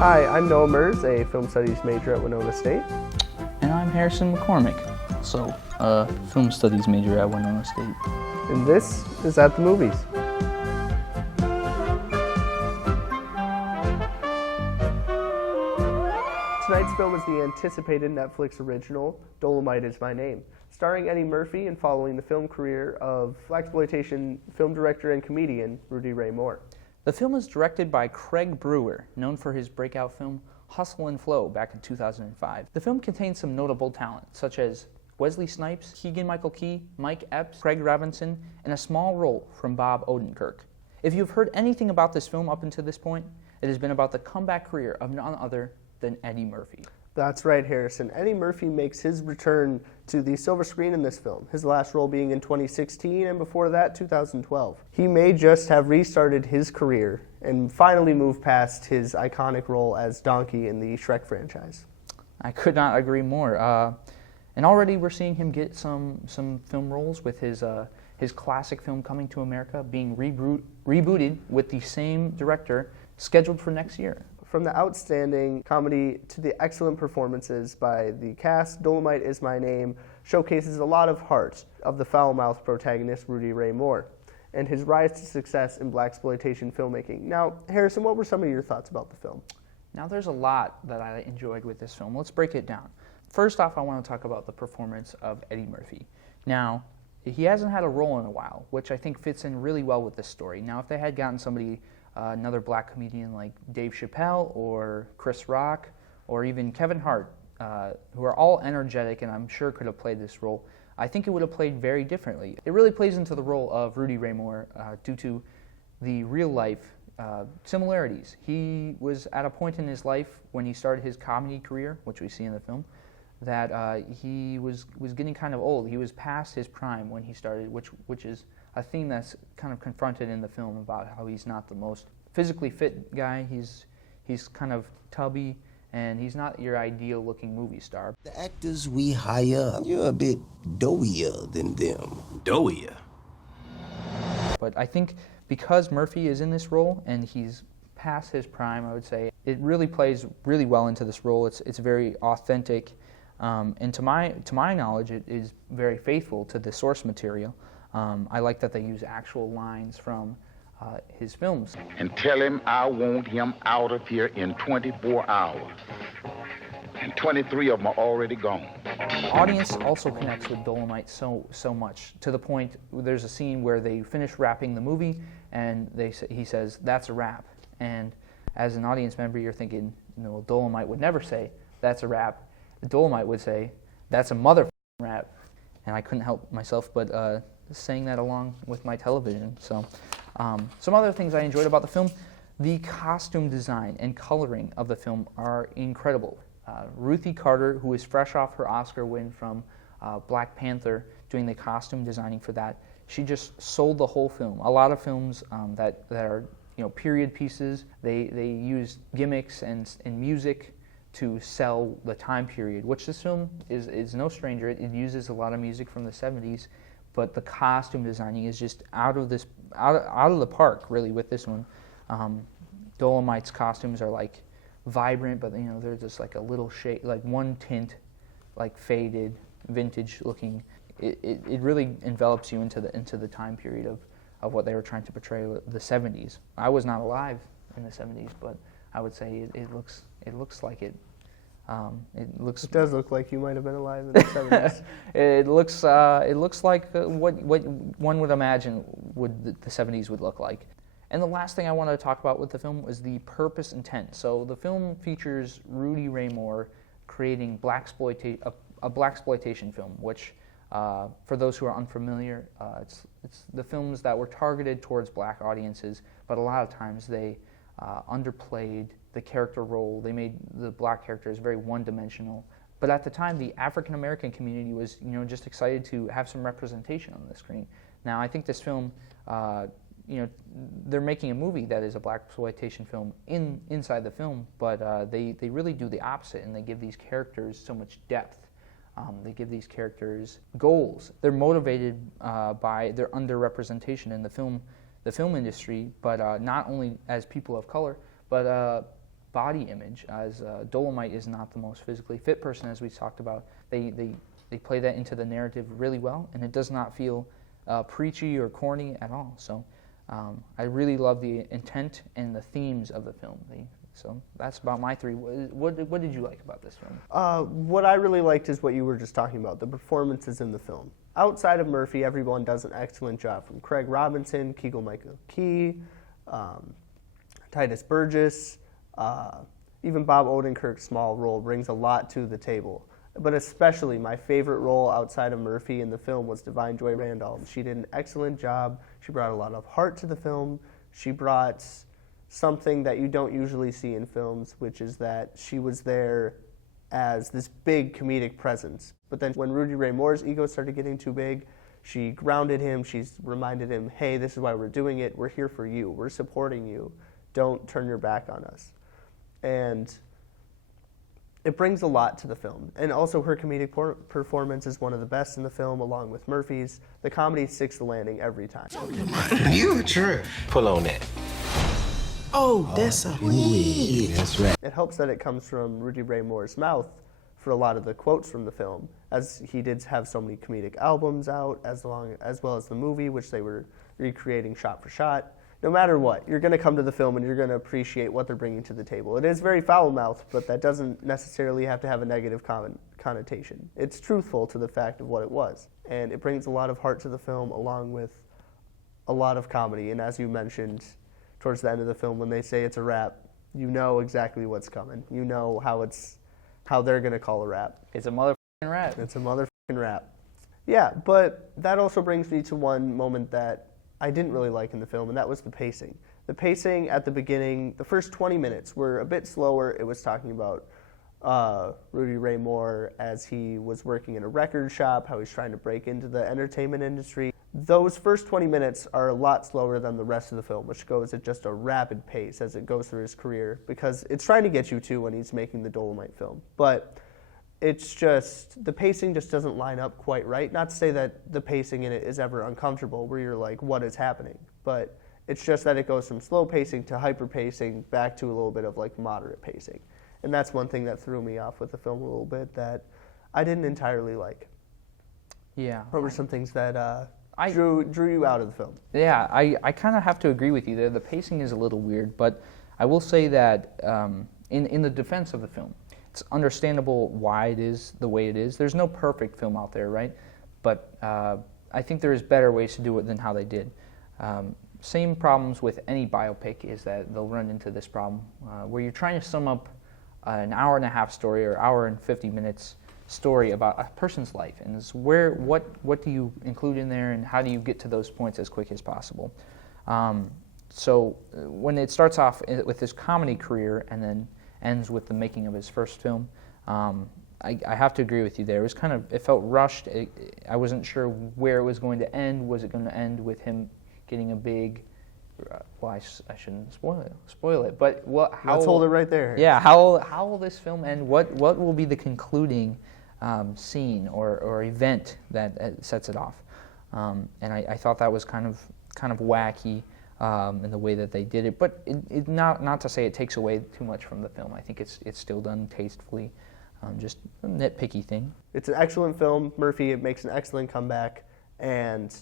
Hi, I'm Noah Mruz, a film studies major at Winona State. And I'm Harrison McCormick, so film studies major at Winona State. And this is At the Movies. Tonight's film is the anticipated Netflix original, Dolemite is My Name, starring Eddie Murphy and following the film career of blaxploitation film director and comedian Rudy Ray Moore. The film is directed by Craig Brewer, known for his breakout film Hustle and Flow back in 2005. The film contains some notable talent, such as Wesley Snipes, Keegan-Michael Key, Mike Epps, Craig Robinson, and a small role from Bob Odenkirk. If you've heard anything about this film up until this point, it has been about the comeback career of none other than Eddie Murphy. That's right, Harrison. Eddie Murphy makes his return to the silver screen in this film, his last role being in 2016 and before that, 2012. He may just have restarted his career and finally moved past his iconic role as Donkey in the Shrek franchise. I could not agree more. And already we're seeing him get some film roles with his classic film Coming to America being rebooted with the same director scheduled for next year. From the outstanding comedy to the excellent performances by the cast, Dolemite is My Name showcases a lot of heart of the foul-mouthed protagonist Rudy Ray Moore and his rise to success in blaxploitation filmmaking. Now, Harrison, what were some of your thoughts about the film? Now, there's a lot that I enjoyed with this film. Let's break it down. First off, I want to talk about the performance of Eddie Murphy. Now, he hasn't had a role in a while, which I think fits in really well with this story. Now, if they had gotten somebody another black comedian like Dave Chappelle or Chris Rock or even Kevin Hart, who are all energetic and I'm sure could have played this role, I think it would have played very differently. It really plays into the role of Rudy Ray Moore due to the real-life similarities. He was at a point in his life when he started his comedy career, which we see in the film, that he was getting kind of old. He was past his prime when he started, which is a theme that's kind of confronted in the film about how he's not the most physically fit guy. He's kind of tubby, and he's not your ideal-looking movie star. The actors we hire, you're a bit doughier than them. Doughier? But I think because Murphy is in this role and he's past his prime, I would say, it really plays really well into this role. It's very authentic, and to my knowledge, it is very faithful to the source material. I like that they use actual lines from his films. And tell him I want him out of here in 24 hours. And 23 of them are already gone. The audience also connects with Dolemite so much, to the point there's a scene where they finish wrapping the movie and he says, "That's a wrap." And as an audience member, you're thinking, Dolemite would never say, "That's a wrap." Dolemite would say, "That's a motherfucking wrap." And I couldn't help myself but saying that along with my television. So some other things I enjoyed about the film: the costume design and coloring of the film are incredible. Ruthie Carter, who is fresh off her Oscar win from Black Panther, doing the costume designing for that, she just sold the whole film. A lot of films that are period pieces, they use gimmicks and music to sell the time period, which this film is no stranger. It uses a lot of music from the 70s. But the costume designing is just out of the park, really, with this one. Dolemite's costumes are like vibrant, but they're just like a little shade, like one tint, like faded, vintage looking. It really envelops you into the time period of what they were trying to portray, the 70s. I was not alive in the 70s, but I would say it looks like it. It does look like you might have been alive in the 70s. It looks like what one would imagine the 70s would look like. And the last thing I wanted to talk about with the film was the purpose intent. So the film features Rudy Ray Moore creating a blaxploitation film, which for those who are unfamiliar, it's the films that were targeted towards black audiences, but a lot of times they underplayed the character role. They made the black characters very one-dimensional. But at the time, the African American community was, just excited to have some representation on the screen. Now, I think this film, they're making a movie that is a blaxploitation film inside the film, but they really do the opposite, and they give these characters so much depth. They give these characters goals. They're motivated by their underrepresentation in the film industry, but not only as people of color, but body image, as Dolemite is not the most physically fit person, as we talked about. They play that into the narrative really well, and it does not feel preachy or corny at all. So I really love the intent and the themes of the film. So that's about my three. What did you like about this film? What I really liked is what you were just talking about, the performances in the film. Outside of Murphy, everyone does an excellent job, from Craig Robinson, Keegan-Michael Key, Titus Burgess, even Bob Odenkirk's small role brings a lot to the table. But especially my favorite role outside of Murphy in the film was Divine Joy Randall. She did an excellent job. She brought a lot of heart to the film. She brought something that you don't usually see in films, which is that she was there as this big comedic presence. But then when Rudy Ray Moore's ego started getting too big, she grounded him. She's reminded him, hey, this is why we're doing it. We're here for you. We're supporting you. Don't turn your back on us. And it brings a lot to the film. And also her comedic performance is one of the best in the film, along with Murphy's. The comedy sticks the landing every time. You true. Pull on that. Oh, that's a weed. That's right. It helps that it comes from Rudy Ray Moore's mouth for a lot of the quotes from the film, as he did have so many comedic albums out, as well as the movie, which they were recreating shot for shot. No matter what, you're going to come to the film and you're going to appreciate what they're bringing to the table. It is very foul-mouthed, but that doesn't necessarily have to have a negative connotation. It's truthful to the fact of what it was, and it brings a lot of heart to the film, along with a lot of comedy. And as you mentioned, towards the end of the film, when they say it's a rap, you know exactly what's coming. You know how they're going to call a rap. It's a motherfucking rap. It's a motherfucking rap. Yeah, but that also brings me to one moment that I didn't really like in the film, and that was the pacing. The pacing at the beginning, the first 20 minutes were a bit slower. It was talking about Rudy Ray Moore as he was working in a record shop, how he's trying to break into the entertainment industry. Those first 20 minutes are a lot slower than the rest of the film, which goes at just a rapid pace as it goes through his career, because it's trying to get you to when he's making the Dolemite film. But it's just, the pacing just doesn't line up quite right. Not to say that the pacing in it is ever uncomfortable, where you're like, what is happening? But it's just that it goes from slow pacing to hyper pacing back to a little bit of like moderate pacing. And that's one thing that threw me off with the film a little bit, that I didn't entirely like. Yeah. What were some things that drew you out of the film? Yeah, I kind of have to agree with you there. The pacing is a little weird, but I will say that in the defense of the film, it's understandable why it is the way it is. There's no perfect film out there, right? But I think there is better ways to do it than how they did. Same problems with any biopic is that they'll run into this problem where you're trying to sum up an hour and a half story or hour and 50 minutes story about a person's life, and it's what do you include in there, and how do you get to those points as quick as possible. So when it starts off with his comedy career and then ends with the making of his first film, I have to agree with you there. It was it felt rushed. I wasn't sure where it was going to end. Was it going to end with him getting a big, well, I shouldn't spoil it, but how, let's hold it right there. Yeah, how will this film end? What will be the concluding scene or event that sets it off? And I thought that was kind of wacky in the way that they did it, but it not to say it takes away too much from the film. I think it's still done tastefully, just a nitpicky thing. It's an excellent film. Murphy makes an excellent comeback, and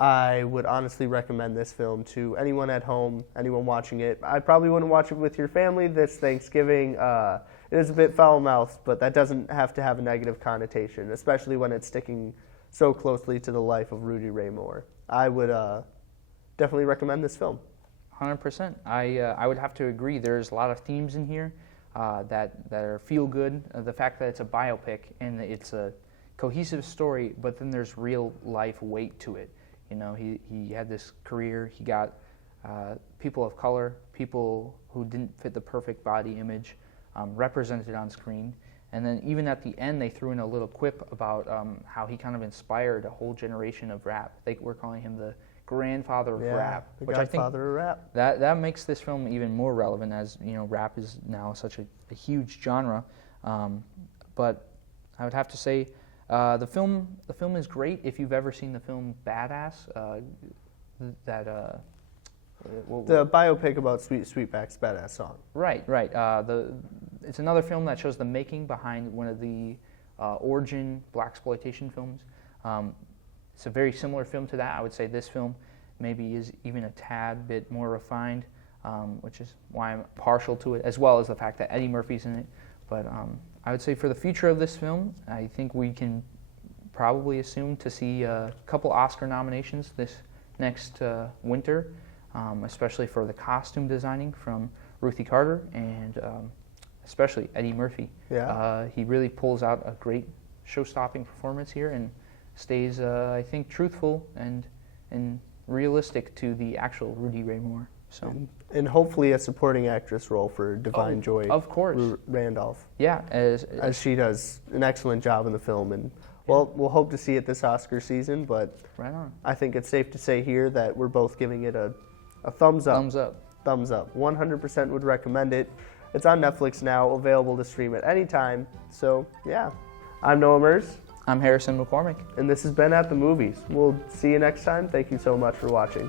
I would honestly recommend this film to anyone at home, anyone watching it. I probably wouldn't watch it with your family this Thanksgiving. It is a bit foul-mouthed, but that doesn't have to have a negative connotation, especially when it's sticking so closely to the life of Rudy Ray Moore. I would definitely recommend this film. 100%. I would have to agree. There's a lot of themes in here that are feel-good. The fact that it's a biopic and it's a cohesive story, but then there's real-life weight to it. You know, he had this career. He got people of color, people who didn't fit the perfect body image, represented on screen. And then even at the end, they threw in a little quip about how he kind of inspired a whole generation of rap. They were calling him the grandfather of rap, which I think of rap. That makes this film even more relevant, as you know, rap is now such a huge genre. But I would have to say, the film is great. If you've ever seen the film Badass, The biopic about Sweetback's badass song. Right. It's another film that shows the making behind one of the origin blaxploitation films. It's a very similar film to that. I would say this film maybe is even a tad bit more refined, which is why I'm partial to it, as well as the fact that Eddie Murphy's in it. But I would say for the future of this film, I think we can probably assume to see a couple Oscar nominations this next winter, especially for the costume designing from Ruthie Carter and especially Eddie Murphy. Yeah. He really pulls out a great show-stopping performance here and stays, I think, truthful and realistic to the actual Rudy Ray Moore. So. And hopefully a supporting actress role for Divine Joy. Of course. Randolph. Yeah. As she does an excellent job in the film. And well, we'll hope to see it this Oscar season, but right on. I think it's safe to say here that we're both giving it a thumbs up. Thumbs up. Thumbs up. 100% would recommend it. It's on Netflix now, available to stream at any time. So, yeah. I'm Noah Mruz. I'm Harrison McCormick. And this has been At the Movies. We'll see you next time. Thank you so much for watching.